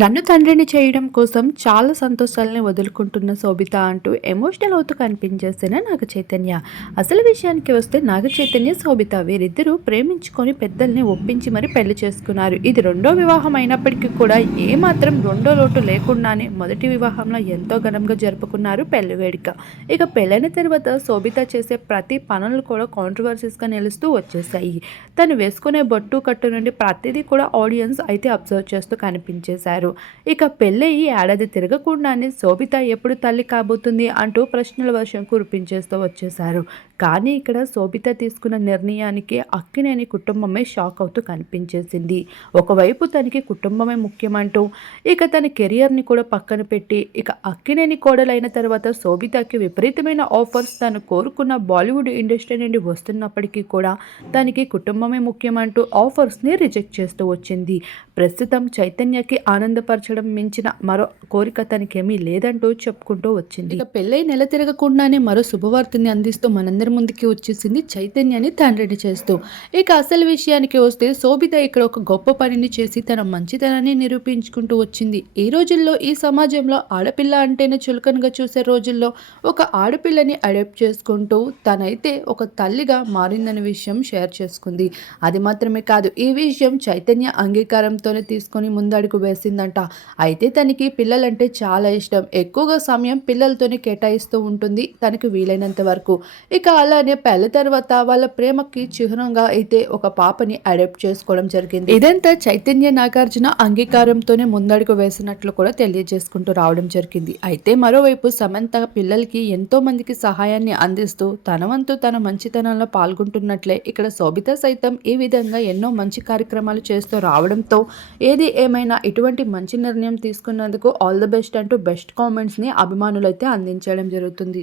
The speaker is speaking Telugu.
నన్ను తండ్రిని చేయడం కోసం చాలా సంతోషాలని వదులుకుంటున్న శోభిత అంటూ ఎమోషనల్ అవుతూ కనిపించేసిన నాగ చైతన్య. అసలు విషయానికి వస్తే నాగ చైతన్య, శోభిత వీరిద్దరూ ప్రేమించుకొని పెద్దల్ని ఒప్పించి మరి పెళ్లి చేసుకున్నారు. ఇది రెండో వివాహం అయినప్పటికీ కూడా ఏమాత్రం రెండో లోటు లేకుండానే మొదటి వివాహంలో ఎంతో ఘనంగా జరుపుకున్నారు పెళ్లి వేడుక. ఇక పెళ్ళైన తర్వాత శోభిత చేసే ప్రతి పనులు కూడా కాంట్రవర్సీస్గా నిలుస్తూ వచ్చేసాయి. తను వేసుకునే బొట్టు కట్టు నుండి ప్రతిదీ కూడా ఆడియన్స్ అయితే అబ్జర్వ్ చేస్తూ కనిపించేశారు. ఇక పెళ్ళయి ఏడాది తిరగకుండానే శోభిత ఎప్పుడు తల్లి కాబోతుంది అంటూ ప్రశ్నల వర్షం కురిపించేస్తూ వచ్చేశారు. కానీ ఇక్కడ శోభిత తీసుకున్న నిర్ణయానికి అక్కినేని కుటుంబమే షాక్ అవుతూ కనిపించేసింది. ఒకవైపు తనకి కుటుంబమే ముఖ్యమంటూ ఇక తన కెరియర్ని కూడా పక్కన పెట్టి ఇక అక్కినేని కోడలైన తర్వాత శోభితకి విపరీతమైన ఆఫర్స్ తను కోరుకున్న బాలీవుడ్ ఇండస్ట్రీ నుండి వస్తున్నప్పటికీ కూడా తనకి కుటుంబమే ముఖ్యమంటూ ఆఫర్స్ని రిజెక్ట్ చేస్తూ వచ్చింది. ప్రస్తుతం చైతన్యకి ఆనందపరచడం మించిన మరో కోరిక తనకేమీ లేదంటూ చెప్పుకుంటూ వచ్చింది. ఇక పెళ్ళై నెల తిరగకుండానే మరో శుభవార్తని అందిస్తూ మనందరి ముందుకి వచ్చేసింది చైతన్యాన్ని తండ్రిని చేస్తూ. ఇక అసలు విషయానికి వస్తే శోభిత ఇక్కడ ఒక గొప్ప పనిని చేసి తన మంచితనాన్ని నిరూపించుకుంటూ వచ్చింది. ఈ రోజుల్లో ఈ సమాజంలో ఆడపిల్ల అంటేనే చులకనగా చూసే రోజుల్లో ఒక ఆడపిల్లని అడాప్ట్ చేసుకుంటూ తనైతే ఒక తల్లిగా మారిందనే విషయం షేర్ చేసుకుంది. అది మాత్రమే కాదు, ఈ విషయం చైతన్య అంగీకారంతోనే తీసుకొని ముందడుగు వేసిందంట. అయితే తనకి పిల్లలంటే చాలా ఇష్టం, ఎక్కువగా సమయం పిల్లలతోనే కేటాయిస్తూ ఉంటుంది తనకు వీలైనంత వరకు. ఇక అలానే పెళ్లి తర్వాత వాళ్ళ ప్రేమకి చిహ్నంగా అయితే ఒక పాపని అడాప్ట్ చేసుకోవడం జరిగింది. ఇదంతా చైతన్య నాగార్జున అంగీకారంతోనే ముందడుగు వేసినట్లు కూడా తెలియజేసుకుంటూ రావడం జరిగింది. అయితే మరోవైపు సమంత పిల్లలకి ఎంతో మందికి సహాయాన్ని అందిస్తూ తన వంతు తన మంచితనంలో పాల్గొంటున్నట్లే ఇక్కడ శోభిత సైతం ఈ విధంగా ఎన్నో మంచి కార్యక్రమాలు చేస్తూ రావడంతో ఏది ఏమైనా ఇటువంటి మంచి నిర్ణయం తీసుకున్నందుకు ఆల్ ది బెస్ట్ అంటూ బెస్ట్ కామెంట్స్ని అభిమానులైతే అందించడం జరుగుతుంది.